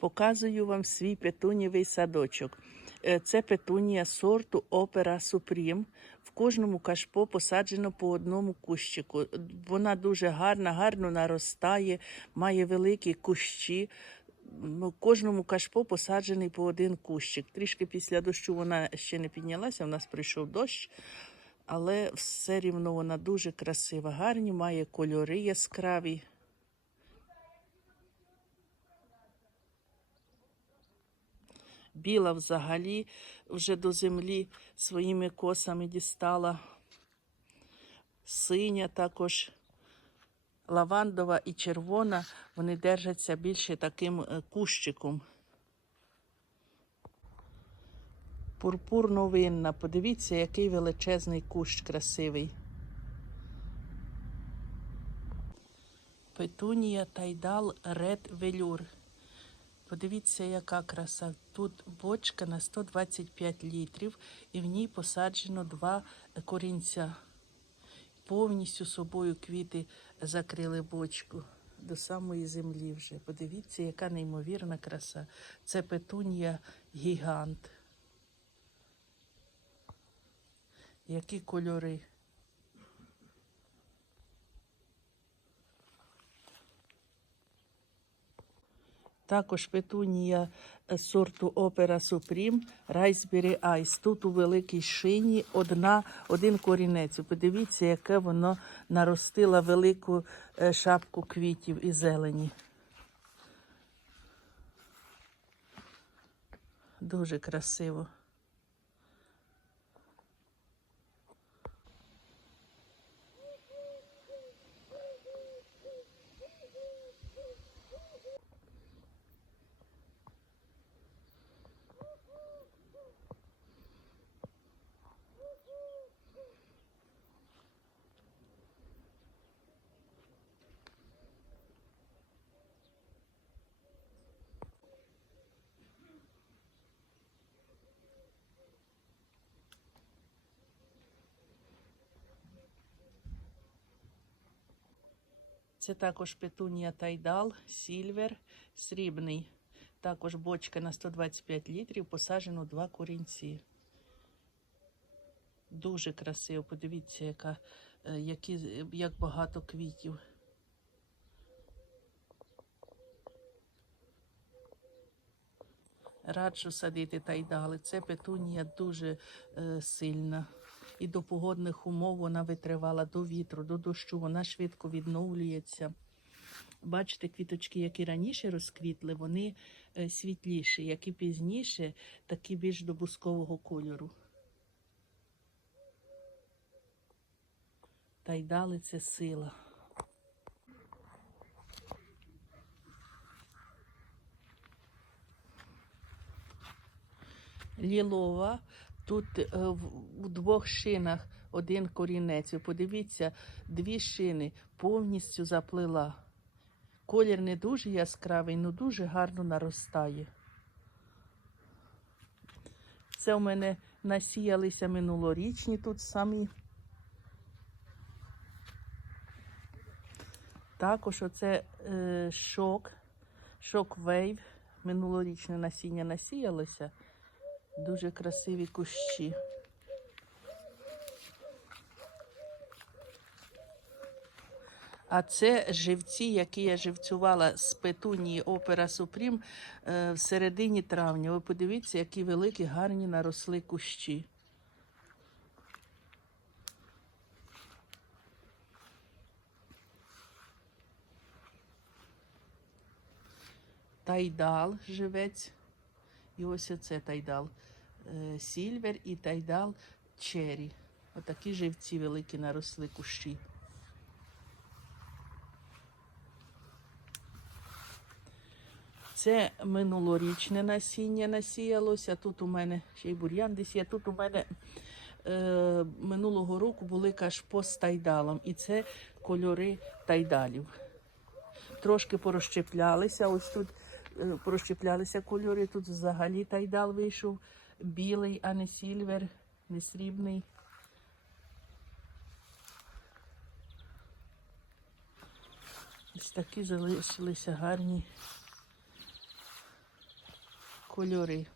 Показую вам свій петунєвий садочок. Е, Це петунія сорту Опера Супрім. В кожному кашпо посаджено по одному кущику. Вона дуже гарна, гарно наростає, має великі кущі. В кожному кашпо посаджений по один кущик. Трішки після дощу вона ще не піднялася, у нас прийшов дощ, але все рівно вона дуже красива, гарні, має кольори яскраві. Біла взагалі вже до землі своїми косами дістала. Синя також лавандова і червона, вони держаться більше таким е, кущиком. Пурпурновинна. Подивіться, який величезний кущ красивий. Петунія Тайдал Ред Велюр. Подивіться, яка краса. Тут бочка на 125 літрів, і в ній посаджено два корінця. Повністю собою квіти закрили бочку до самої землі вже. Подивіться, яка неймовірна краса. Це петунія гігант. Які кольори. Також петунія е, сорту Опера Супрім Райсбері Айс. Тут у великій шині одна, один корінець. Подивіться, яке воно наростило велику е, шапку квітів і зелені. Дуже красиво. Це також петунія Тайдал, Сільвер, срібний. Також бочка на 125 літрів, посаджено два корінці. Дуже красиво. Подивіться, яка, е, які, як багато квітів. Раджу садити тайдали. Це петунія дуже е, сильна. І до погодних умов вона витривала до вітру, до дощу. Вона швидко відновлюється. Бачите, квіточки, які раніше розквітли, вони е, світліші, які пізніше, такі більш до бускового кольору. Тайдали це сила. Лілова. Тут е, у двох шинах один корінець. Подивіться, дві шини повністю заплила. Колір не дуже яскравий, але дуже гарно наростає. Це у мене насіялися минулорічні тут самі. Також оце е, шок, шок вейв. Минулорічне насіння насіялося. Дуже красиві кущі. А це живці, які я живцювала з петунії Опера Супрім е, в середині травня. Ви подивіться, які великі, гарні наросли кущі. Тайдал живець. І ось оце тайдал Сільвер і тайдал Чері. Отакі живці великі наросли кущі. Це минулорічне насіння насіялося. Тут у мене ще й бур'ян десь є. Тут у мене е, минулого року були кашпо з тайдалом. І це кольори тайдалів. Трошки порозщеплялися. Ось тут е, порозщеплялися кольори. Тут взагалі тайдал вийшов білий, а не сільвер, не срібний. Ось такі залишилися гарні кольори.